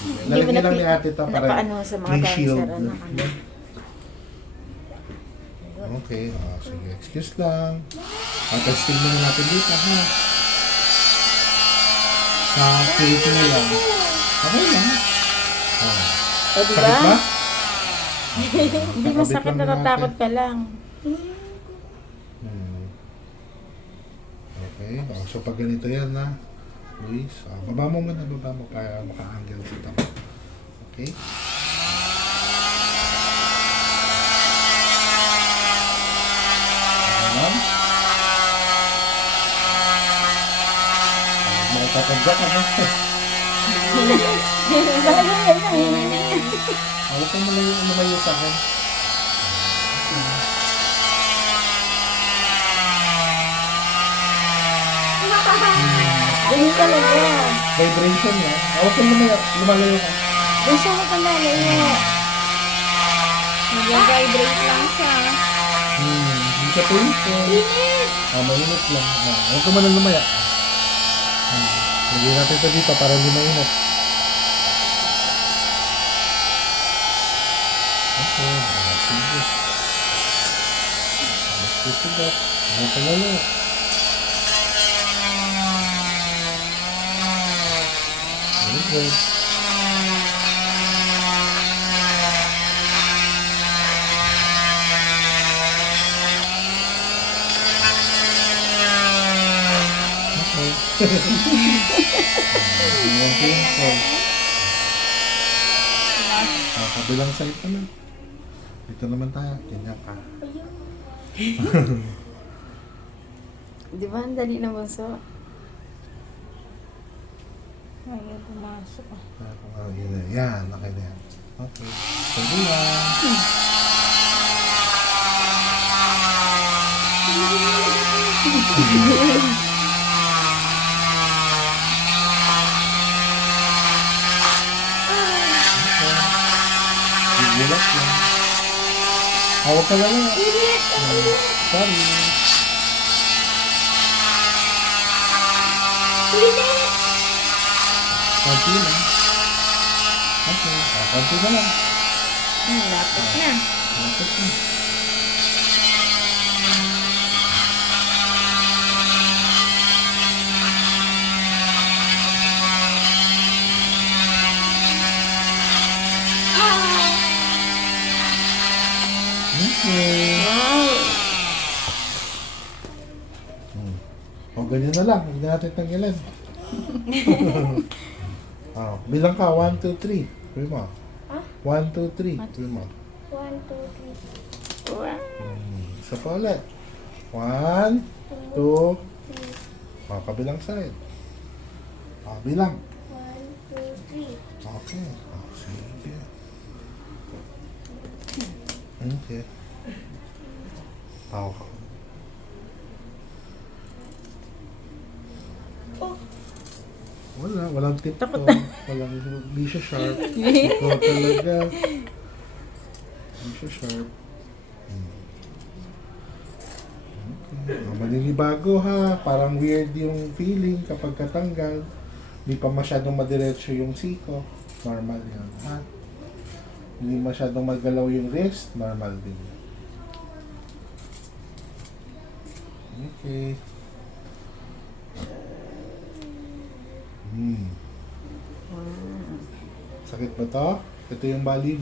Lalagyan lang ni ate ito para napaano sa mga may dancer. shield. Ano. Okay, sige. Excuse lang. Testing muna natin dito, ha? Face na lang. Okay lang. O, diba? Sakit ba? Hindi masakit, natatakot ka lang. Okay, so pag ganito yan, ha? Luis, baba mo muna, baba mo para maka-angle sa tama. Okay? Ayan. May tatagda ka na. Talagang yan lang. Huwag kang lumayo sa akin. Ganyan talaga. Vibration yan. Huwag kang lumalayo ka. Doon siya makalayo. Nag-vibrate lang siya. Hindi ka painful. Init! Mainit lang. Huwag ka man lang lumaya. Lagyan natin ito dito para hindi mainit. Okay. Sige. Sige. Huwag ka lalo. Very good. Kabilang side pa lang. Dito naman tayo. Ganyan ka. Di ba? Ang dali na bunso. Ayaw pumasok. Yan, okay na yan. Okay. Pwede yan. Gulat lang. Hawak ka lang. Sorry. Konti lang. Okay. Konti na lang. Lapit na. Lapit na. Okay. Wow! O, ganyan na lang. Hindi natin tanggilan. Bilang ka. 1, 2, 3. Tuloy mo. 1, 2, 3. Tuloy mo. 1, 2, 3. Wow! Isa pa ulit. 1, 2. Kabilang side. Bilang. 1, 2, 3. Okay. Sige. Okay. Tawa ka. Walang tip to. Walang, hindi siya sharp. Ikaw talaga. Hindi siya sharp. Okay. Maninibago ha. Parang weird yung feeling kapag katanggal. Hindi pa masyadong madiretso yung siko. Normal yan. Ha? Hindi masyadong magalaw yung wrist. Normal din. Okay. Sakit ba to? Ito yung bali mo.